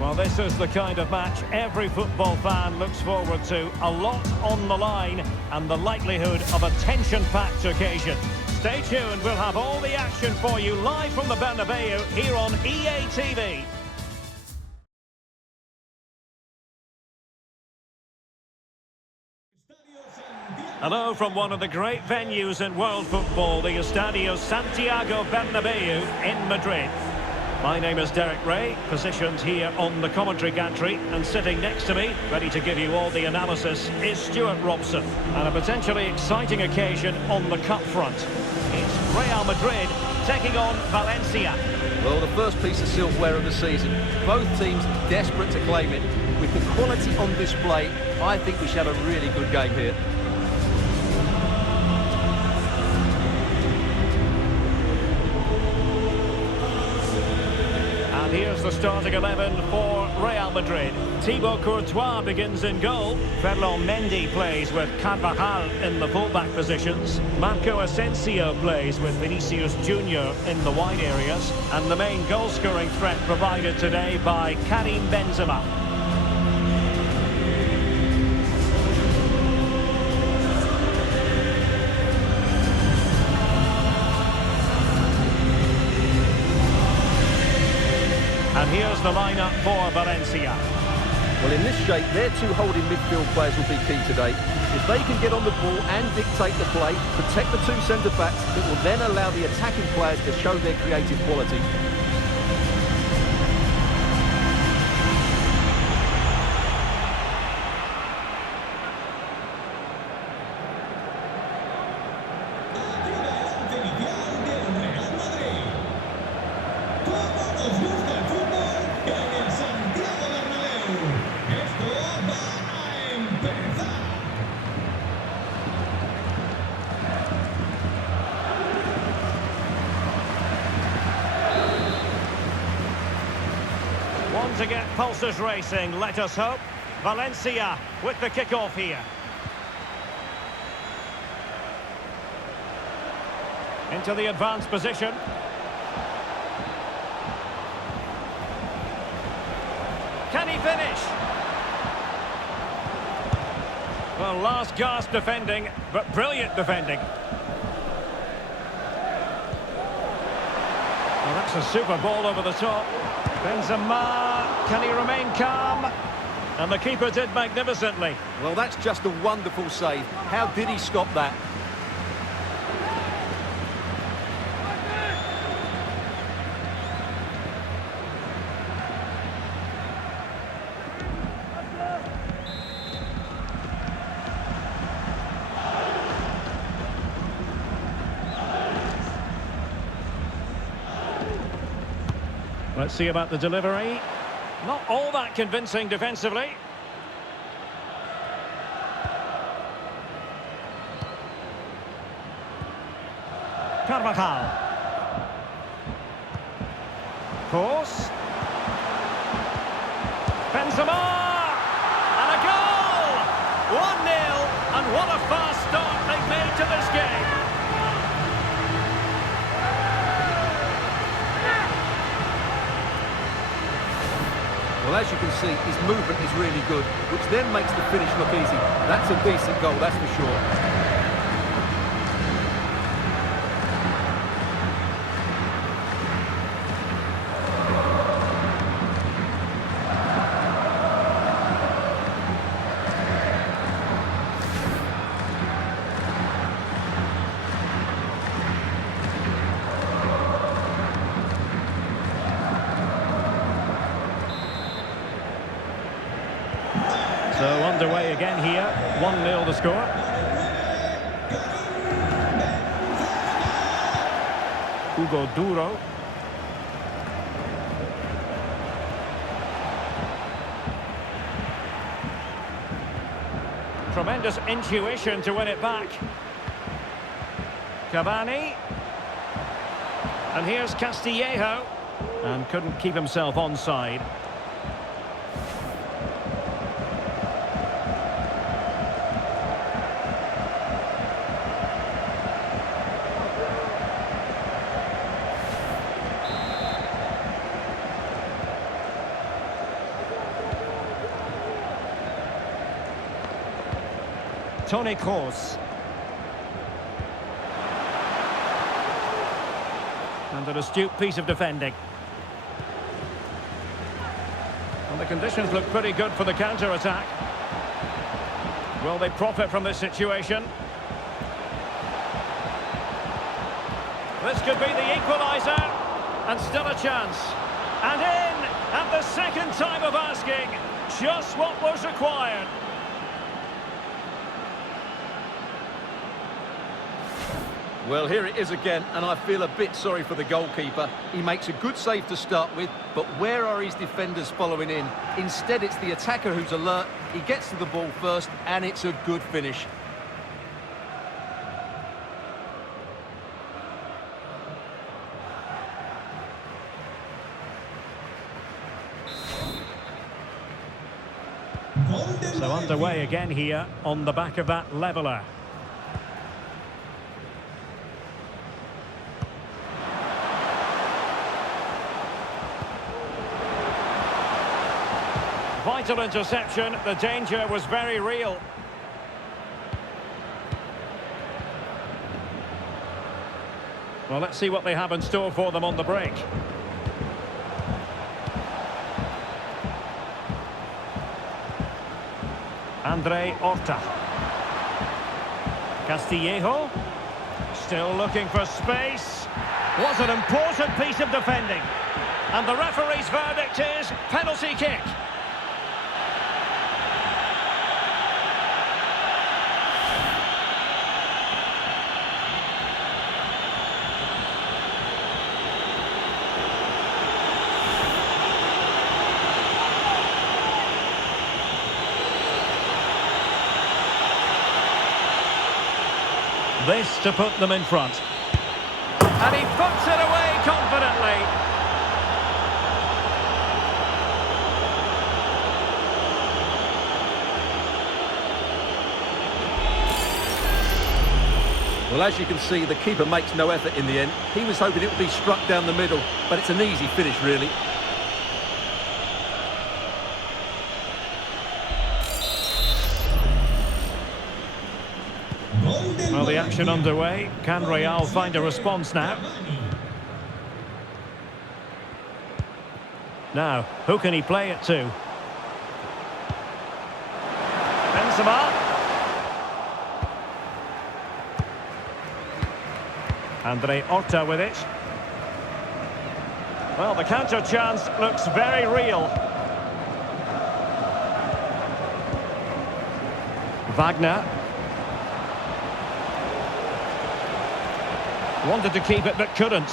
Well, this is the kind of match every football fan looks forward to. A lot on the line and the likelihood of a tension-packed occasion. Stay tuned, we'll have all the action for you live from the Bernabeu here on EA TV. Hello from one of the great venues in world football, the Estadio Santiago Bernabeu in Madrid. My name is Derek Ray, positioned here on the commentary gantry, and sitting next to me, ready to give you all the analysis, is Stuart Robson. And a potentially exciting occasion on the cup front. It's Real Madrid taking on Valencia. Well, the first piece of silverware of the season. Both teams desperate to claim it. With the quality on display, I think we should have a really good game here. And here's the starting 11 for Real Madrid. Thibaut Courtois begins in goal. Ferland Mendy plays with Carvajal in the fullback positions. Marco Asensio plays with Vinicius Junior in the wide areas. And the main goal-scoring threat provided today by Karim Benzema. And here's the lineup for Valencia. Well, in this shape, their two holding midfield players will be key today. If they can get on the ball and dictate the play, protect the two centre-backs, it will then allow the attacking players to show their creative quality. To get pulses racing, let us hope. Valencia with the kick-off here. Into the advanced position. Can he finish? Well, last gasp defending, but brilliant defending. Well, that's a super ball over the top. Benzema, can he remain calm? And the keeper did magnificently. Well, that's just a wonderful save. How did he stop that? Let's see about the delivery. Not all that convincing defensively. Carvajal. Course. Benzema! And a goal! 1-0, and what a fast start they've made to this game. Well, as you can see, his movement is really good, which then makes the finish look easy. That's a decent goal, that's for sure. So underway again here, 1-0 the score. Hugo Duro. Tremendous intuition to win it back. Cavani. And here's Castillejo. And couldn't keep himself onside. Toni Kroos. And an astute piece of defending. And the conditions look pretty good for the counter-attack. Will they profit from this situation? This could be the equaliser. And still a chance. And in at the second time of asking. Just what was required. Well, here it is again, and I feel a bit sorry for the goalkeeper. He makes a good save to start with, but where are his defenders following in? Instead, it's the attacker who's alert. He gets to the ball first, and it's a good finish. So underway again here on the back of that leveller. Vital interception, the danger was very real. Well, let's see what they have in store for them on the break. Andre Horta. Castillejo. Still looking for space. Was an important piece of defending. And the referee's verdict is penalty kick. This to put them in front. And he puts it away confidently. Well, as you can see, the keeper makes no effort in the end. He was hoping it would be struck down the middle, but it's an easy finish, really. Well, the action underway. Can Real find a response now? Now, who can he play it to? Benzema. Andre Horta with it. Well, the counter chance looks very real. Wagner. Wanted to keep it, but couldn't.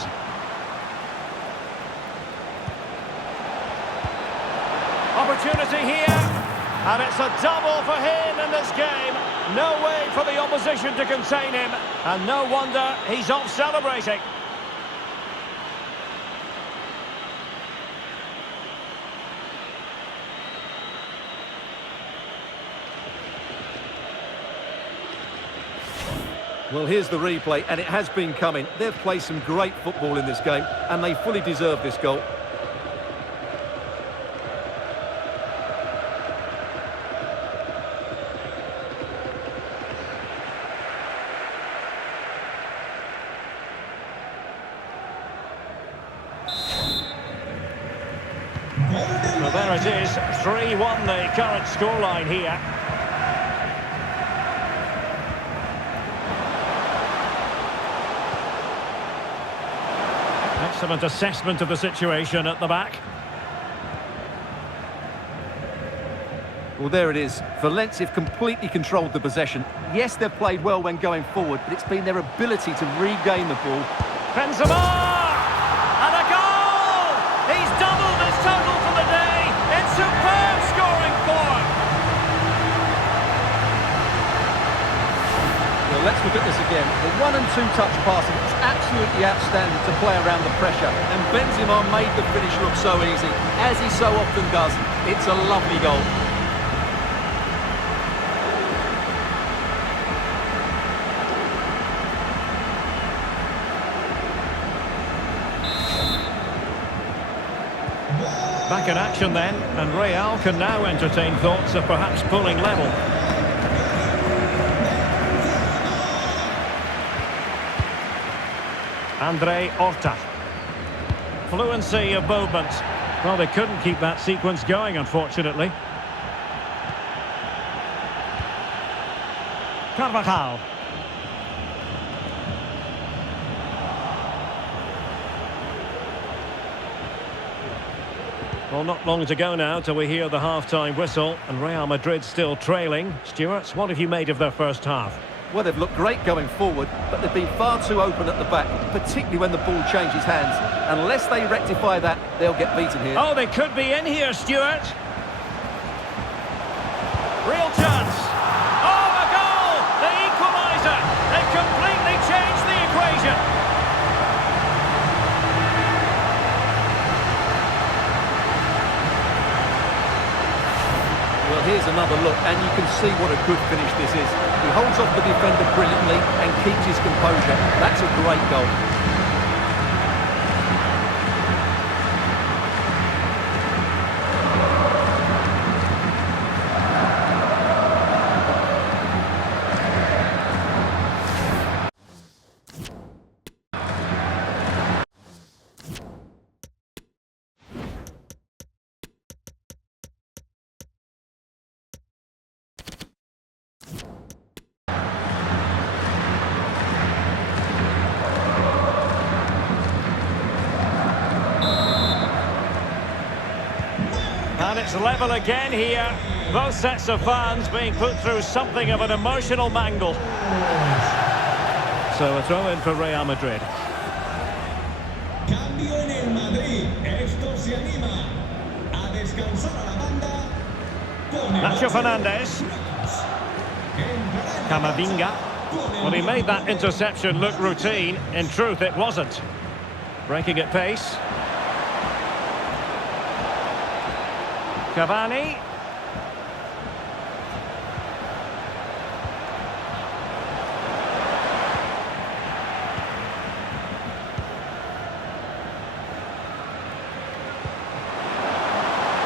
Opportunity here. And it's a double for him in this game. No way for the opposition to contain him. And no wonder he's off celebrating. Well, here's the replay, and it has been coming. They've played some great football in this game, and they fully deserve this goal. Well, there it is. 3-1 the current scoreline here. Excellent assessment of the situation at the back. Well, there it is. Valencia have completely controlled the possession. Yes, they've played well when going forward, but it's been their ability to regain the ball. Benzema! And a goal! He's doubled his total for the day. It's superb scoring form. Well, let's look at this again. The 1- and 2-touch passing is absolutely outstanding to play around the pressure. And Benzema made the finish look so easy, as he so often does. It's a lovely goal. Back in action then, and Real can now entertain thoughts of perhaps pulling level. Andre Horta. Fluency of movement. Well, they couldn't keep that sequence going, unfortunately. Carvajal. Well, not long to go now till we hear the half-time whistle, and Real Madrid still trailing. Stuart, what have you made of their first half? Well, they've looked great going forward, but they've been far too open at the back, particularly when the ball changes hands. Unless they rectify that, they'll get beaten here. Oh, they could be in here, Stuart. Real chance. Oh, a goal! The equaliser! They've completely changed the equation. Well, here's another look, and you can see what a good finish this is. He holds off the defender brilliantly and keeps his composure. That's a great goal. And it's level again here. Both sets of fans being put through something of an emotional mangle. So a throw in for Real Madrid. Cambio en el Madrid. Esto se anima a descansar a la banda. Nacho Fernandez. Camavinga. Well, he made that interception look routine. In truth, it wasn't. Breaking at pace. Cavani.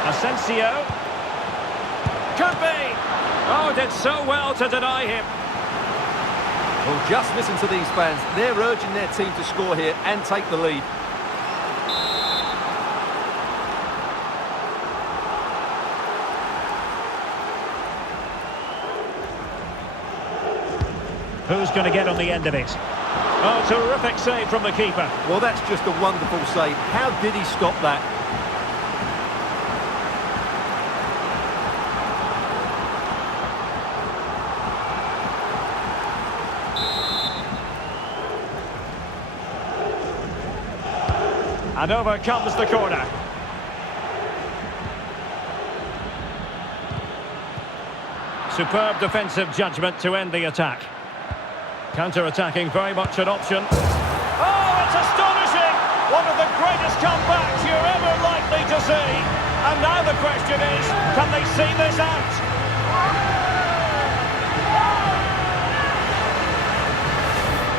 Asensio. Could be. Oh, did so well to deny him. Well, just listen to these fans. They're urging their team to score here and take the lead. Who's going to get on the end of it? Oh, terrific save from the keeper. Well, that's just a wonderful save. How did he stop that? And over comes the corner. Superb defensive judgment to end the attack. Counter-attacking, very much an option. Oh, it's astonishing! One of the greatest comebacks you're ever likely to see. And now the question is, can they see this out?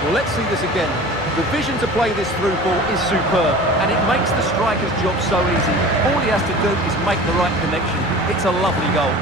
Well, let's see this again. The vision to play this through ball is superb, and it makes the striker's job so easy. All he has to do is make the right connection. It's a lovely goal.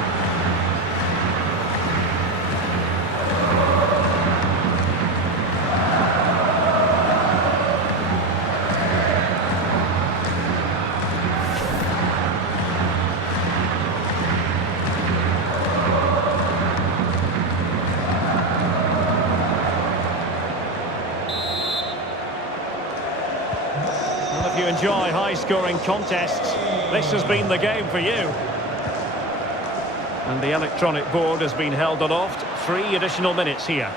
Well, if you enjoy high-scoring contests, this has been the game for you. And the electronic board has been held aloft. 3 additional minutes here.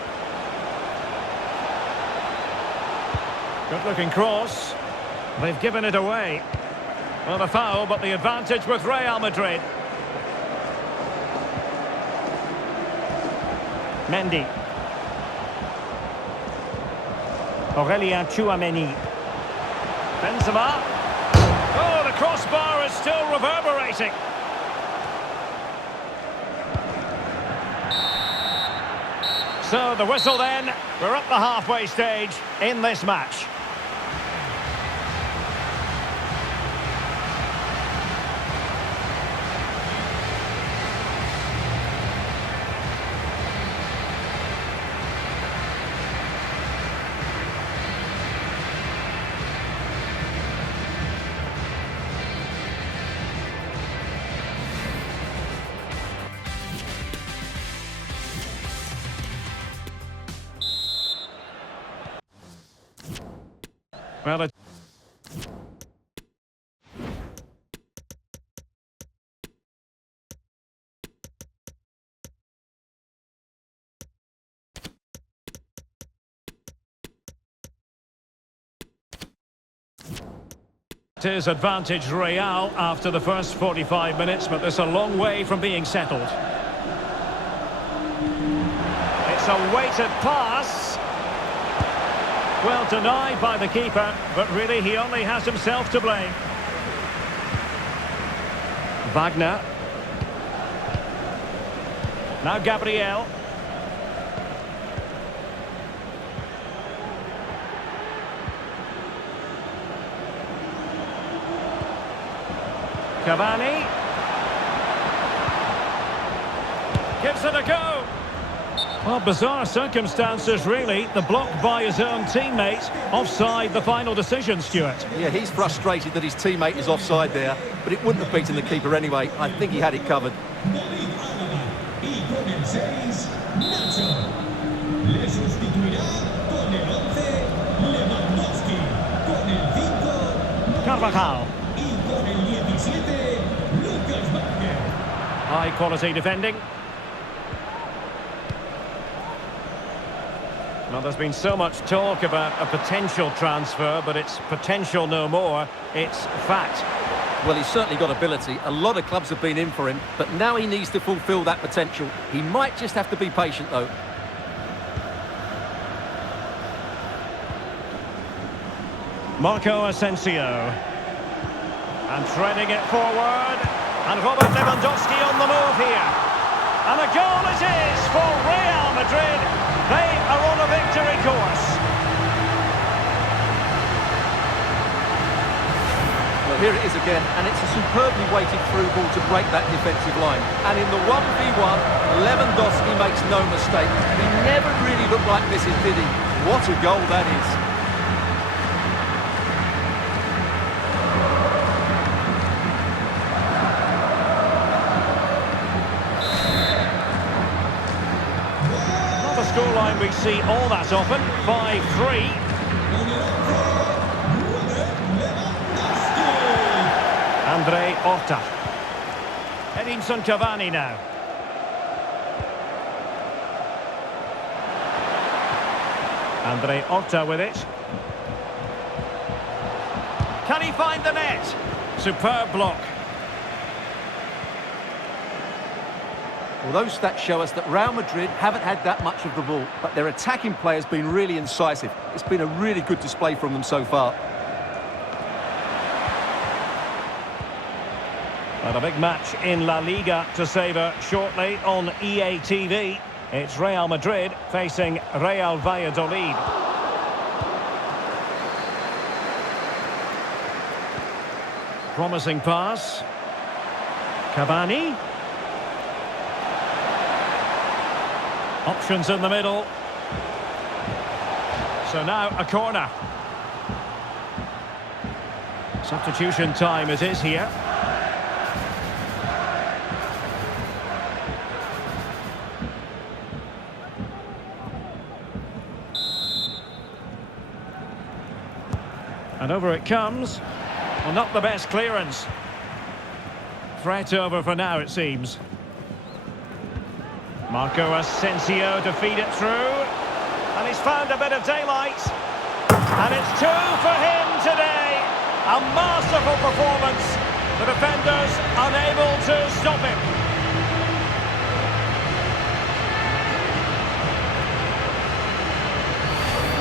Good-looking cross. They've given it away. Well, the foul, but the advantage with Real Madrid. Mendy. Aurelien Tchouameni. Benzema. Oh, the crossbar is still reverberating. So the whistle then. We're at the halfway stage in this match. Well, it is advantage Real after the first 45 minutes, but there's a long way from being settled. It's a weighted pass. Well denied by the keeper, but really he only has himself to blame. Wagner. Now Gabriel. Cavani gives it a go. Well, bizarre circumstances, really. The block by his own teammate. Offside, the final decision, Stuart. Yeah, he's frustrated that his teammate is offside there, but it wouldn't have beaten the keeper anyway. I think he had it covered. Carvajal. High quality defending. Well, there's been so much talk about a potential transfer, but it's potential no more. It's fact. Well, he's certainly got ability. A lot of clubs have been in for him, but now he needs to fulfil that potential. He might just have to be patient, though. Marco Asensio. And threading it forward. And Robert Lewandowski on the move here. And a goal it is for Real Madrid. They are on a victory course. Well, here it is again, and it's a superbly weighted through ball to break that defensive line. And in the 1v1, Lewandowski makes no mistake. He never really looked like missing, did he? What a goal that is. Scoreline we see all that often, 5-3. Andre Horta. Edinson Cavani now. Andre Horta with it. Can he find the net? Superb block. Well, those stats show us that Real Madrid haven't had that much of the ball, but their attacking play has been really incisive. It's been a really good display from them so far. Well, a big match in La Liga to savour shortly on EA TV. It's Real Madrid facing Real Valladolid. Promising pass. Cavani. Options in the middle. So now a corner. Substitution time it is here. And over it comes. Well, not the best clearance. Threat over for now, it seems. Marco Asensio to feed it through. And he's found a bit of daylight. And it's 2 for him today. A masterful performance. The defenders unable to stop him.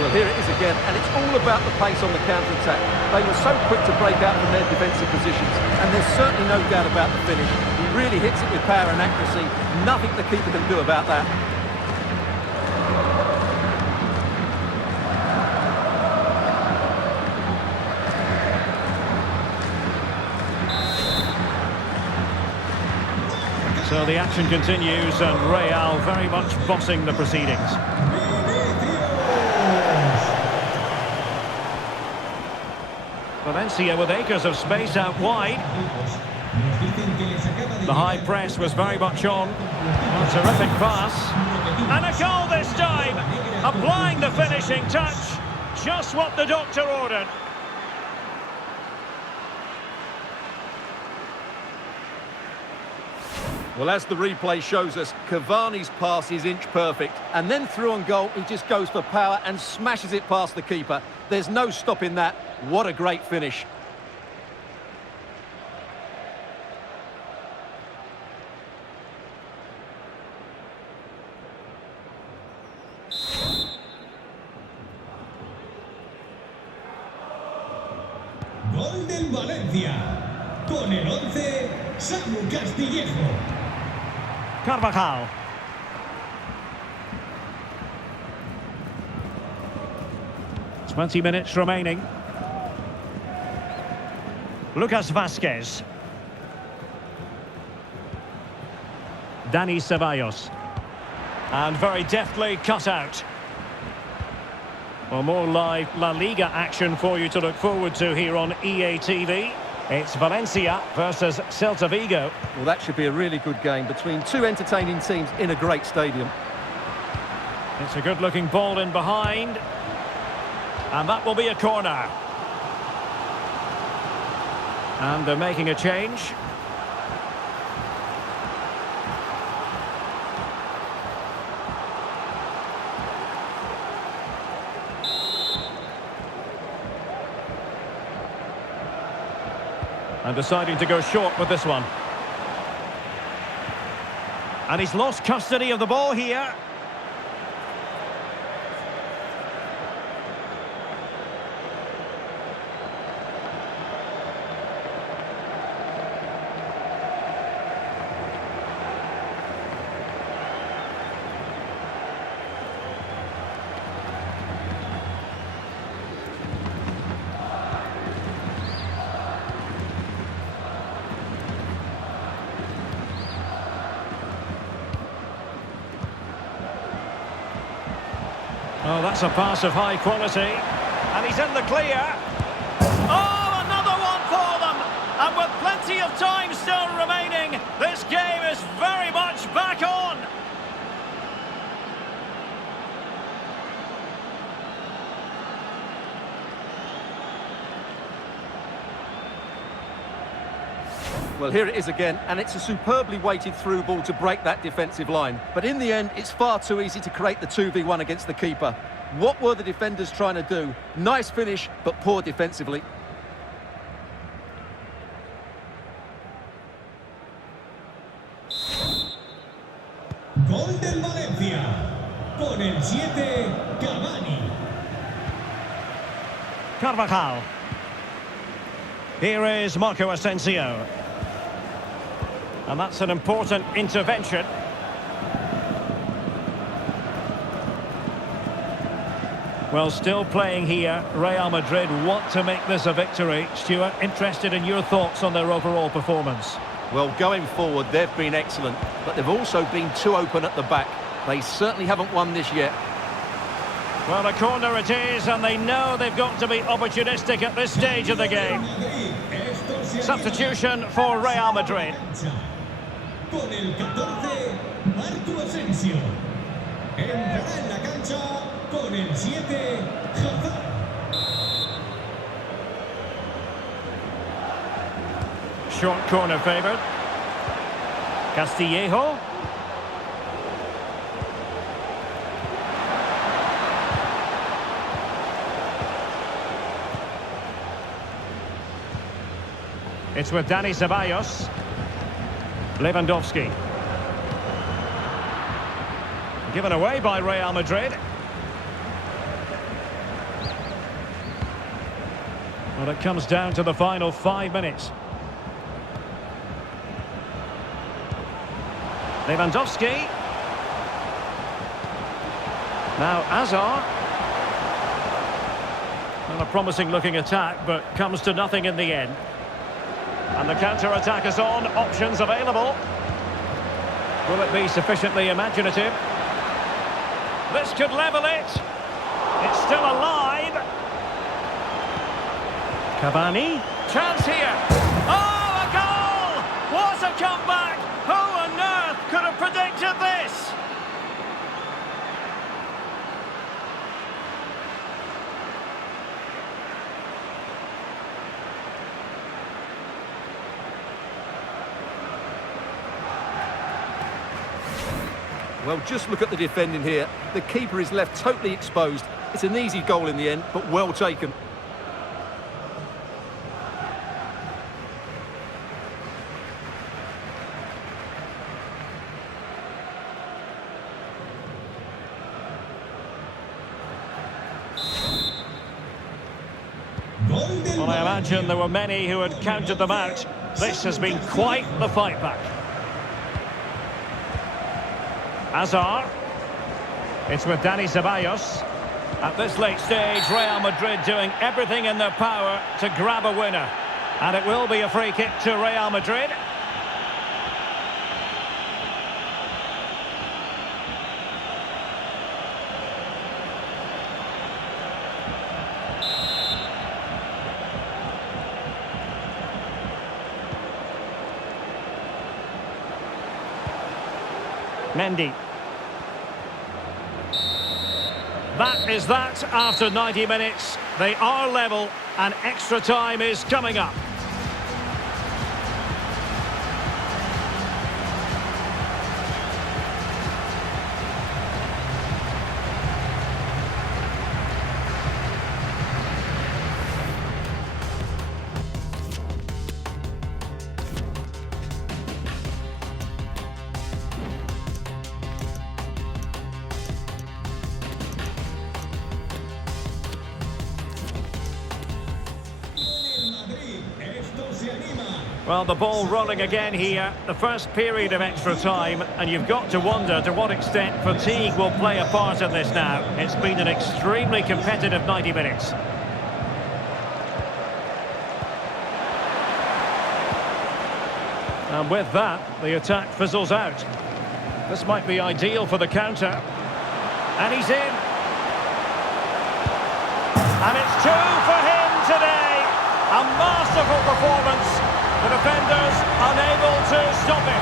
Well, here it is again, and it's all about the pace on the counter-attack. They were so quick to break out from their defensive positions, and there's certainly no doubt about the finish. He really hits it with power and accuracy. Nothing the keeper can do about that. So the action continues, and Real very much bossing the proceedings. Valencia with acres of space out wide. The high press was very much on. A terrific pass. And a goal this time! Applying the finishing touch. Just what the doctor ordered. Well, as the replay shows us, Cavani's pass is inch perfect. And then through on goal, he just goes for power and smashes it past the keeper. There's no stopping that. What a great finish. Gol del Valencia. Con el 11, Samu Castillejo. Carvajal. "20 minutes remaining. Lucas Vazquez. Dani Ceballos. And very deftly cut out. Well, more live La Liga action for you to look forward to here on EA TV. It's Valencia versus Celta Vigo. Well, that should be a really good game between two entertaining teams in a great stadium. It's a good-looking ball in behind. And that will be a corner. And they're making a change. And deciding to go short with this one. And he's lost custody of the ball here. Oh, that's a pass of high quality. And he's in the clear. Oh, another one for them! And with plenty of time still remaining, this game is very much back on. Well, here it is again, and it's a superbly weighted through ball to break that defensive line. But in the end, it's far too easy to create the 2v1 against the keeper. What were the defenders trying to do? Nice finish, but poor defensively. Gol del Valencia. Con el 7, Cavani. Carvajal. Here is Marco Asensio. And that's an important intervention. Well, still playing here, Real Madrid want to make this a victory. Stuart, interested in your thoughts on their overall performance? Well, going forward, they've been excellent, but they've also been too open at the back. They certainly haven't won this yet. Well, a corner it is, and they know they've got to be opportunistic at this stage of the game. Substitution for Real Madrid. Con el 14, Marco Asensio. Entrará en la cancha con el 7, Hazard. Short corner favoured. Castillejo. It's with Dani Ceballos. Lewandowski. Given away by Real Madrid. Well, it comes down to the final 5 minutes. Lewandowski. Now Hazard. Well, a promising looking attack, but comes to nothing in the end. And the counter-attack is on, options available. Will it be sufficiently imaginative? This could level it. It's still alive. Cavani. Chance here. Oh, a goal! What a comeback! Who on earth could have predicted this? Well, just look at the defending here. The keeper is left totally exposed. It's an easy goal in the end, but well taken. Well, I imagine there were many who had counted them out. This has been quite the fight back. Hazard. It's with Dani Ceballos. At this late stage, Real Madrid doing everything in their power to grab a winner. And it will be a free kick to Real Madrid. Mendy. That is that after 90 minutes. They are level and extra time is coming up. Well, the ball rolling again here. The first period of extra time, and you've got to wonder to what extent fatigue will play a part in this now. It's been an extremely competitive 90 minutes. And with that, the attack fizzles out. This might be ideal for the counter. And he's in. And it's two for him today. A masterful performance. The defenders unable to stop him.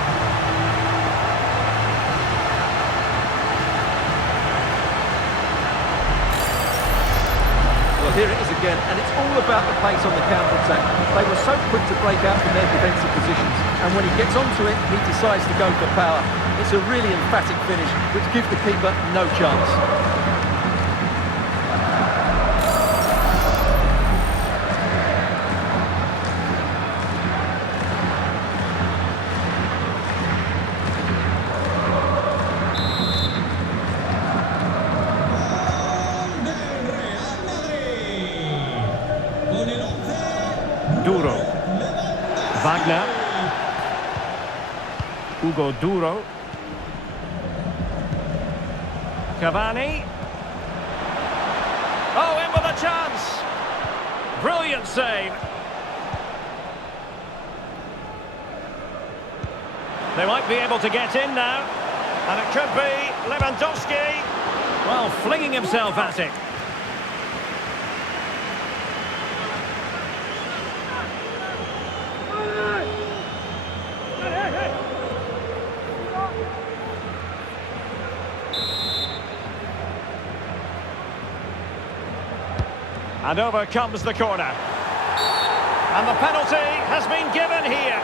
Well, here it is again, and it's all about the pace on the counter-attack. They were so quick to break out from their defensive positions, and when he gets onto it, he decides to go for power. It's a really emphatic finish, which gives the keeper no chance. Duro. Wagner. Hugo Duro. Cavani. Oh, in with a chance. Brilliant save. They might be able to get in now. And it could be Lewandowski. Well, flinging himself at it. And over comes the corner. And the penalty has been given here.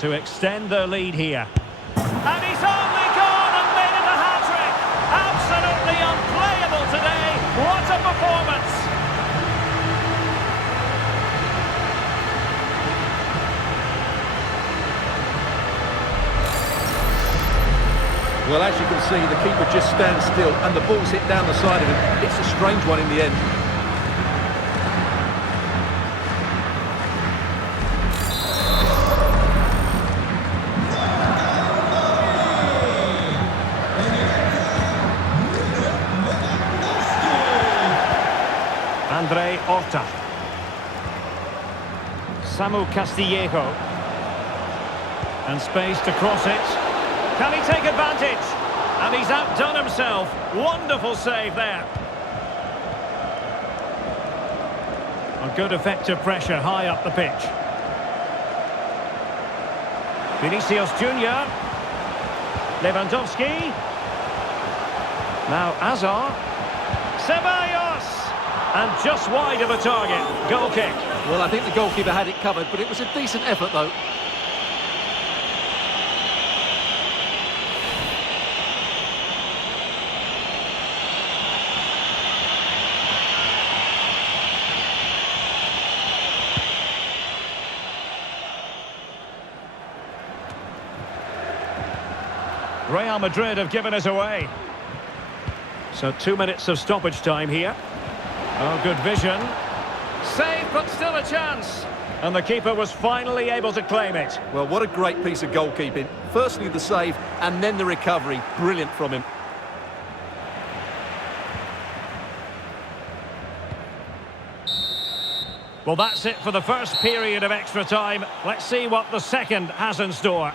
To extend their lead here. And he's only gone and made it a hat-trick! Absolutely unplayable today! What a performance! Well, as you can see, the keeper just stands still and the ball's hit down the side of him. It's a strange one in the end. Andre Horta. Samu Castillejo. And space to cross it. Can he take advantage? And he's outdone himself. Wonderful save there. Good effective pressure high up the pitch. Vinicius Junior. Lewandowski. Now Hazard. Ceballos. And just wide of the target. Goal kick. Well, I think the goalkeeper had it covered, but it was a decent effort, though. Real Madrid have given us away. So 2 minutes of stoppage time here. Oh, good vision. Save, but still a chance. And the keeper was finally able to claim it. Well, what a great piece of goalkeeping. Firstly, the save, and then the recovery. Brilliant from him. Well, that's it for the first period of extra time. Let's see what the second has in store.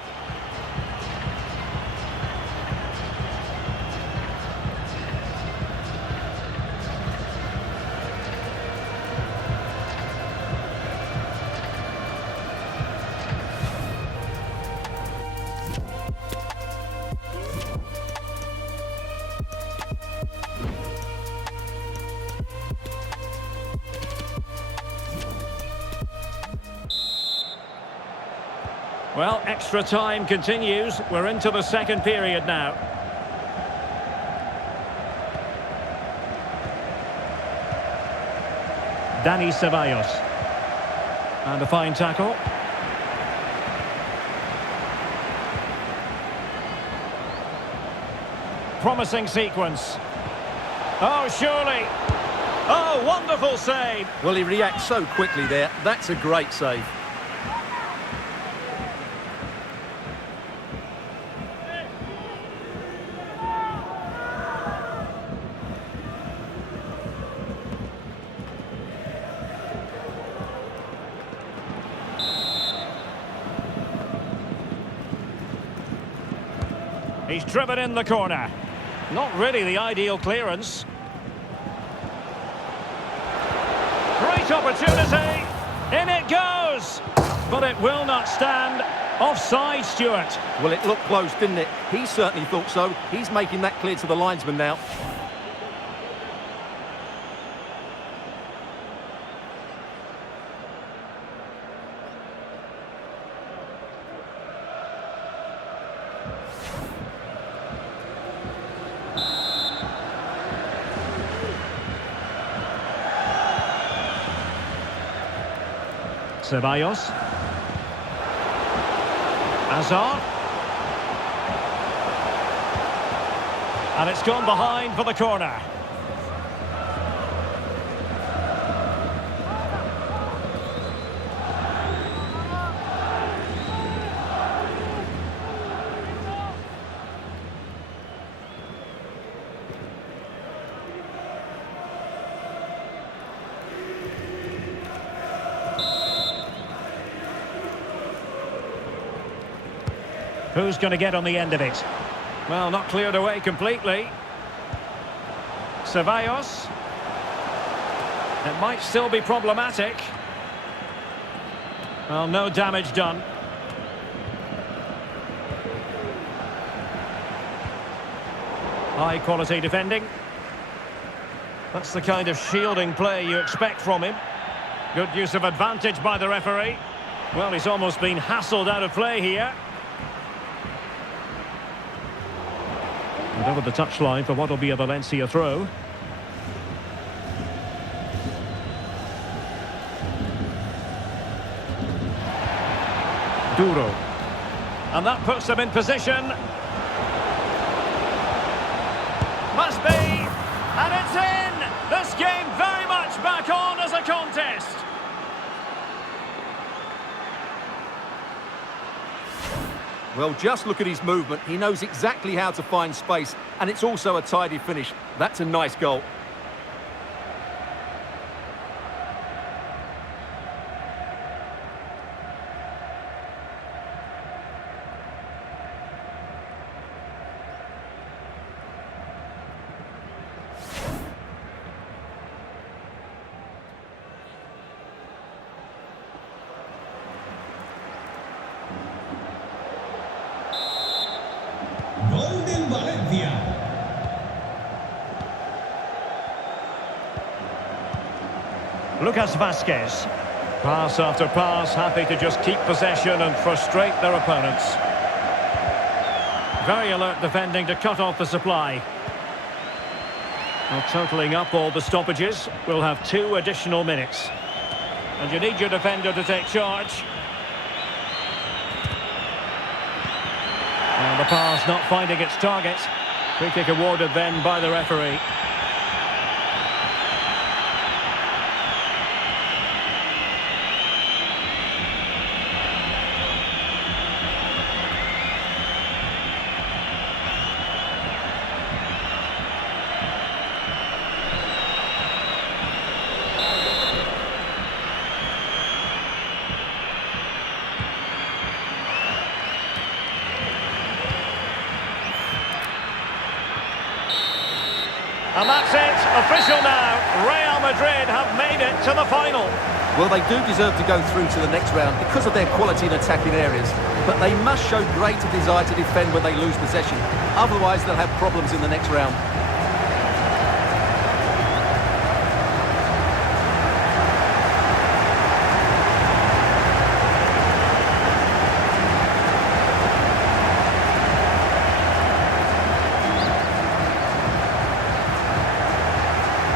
Well, extra time continues. We're into the second period now. Dani Ceballos. And a fine tackle. Promising sequence. Oh, surely. Oh, wonderful save. Well, he reacts so quickly there. That's a great save. He's driven in the corner. Not really the ideal clearance. Great opportunity. In it goes. But it will not stand. Offside, Stuart. Well, it looked close, didn't it? He certainly thought so. He's making that clear to the linesman now. Ceballos. Hazard. And it's gone behind for the corner. Who's going to get on the end of it? Well, not cleared away completely. Ceballos. It might still be problematic. Well, no damage done. High quality defending. That's the kind of shielding play you expect from him. Good use of advantage by the referee. Well, he's almost been hassled out of play here. And over the touchline for what will be a Valencia throw. Duro. And that puts them in position. Must be. And it's in! This game very much back on as a contest. Well, just look at his movement. He knows exactly how to find space, and it's also a tidy finish. That's a nice goal. Lucas Vasquez. Pass after pass, happy to just keep possession and frustrate their opponents. Very alert defending to cut off the supply. Well, totalling up all the stoppages, we'll have 2 additional minutes. And you need your defender to take charge. And the pass not finding its target. Free kick awarded then by the referee. And that's it, official now. Real Madrid have made it to the final. Well, they do deserve to go through to the next round because of their quality in attacking areas. But they must show greater desire to defend when they lose possession. Otherwise, they'll have problems in the next round.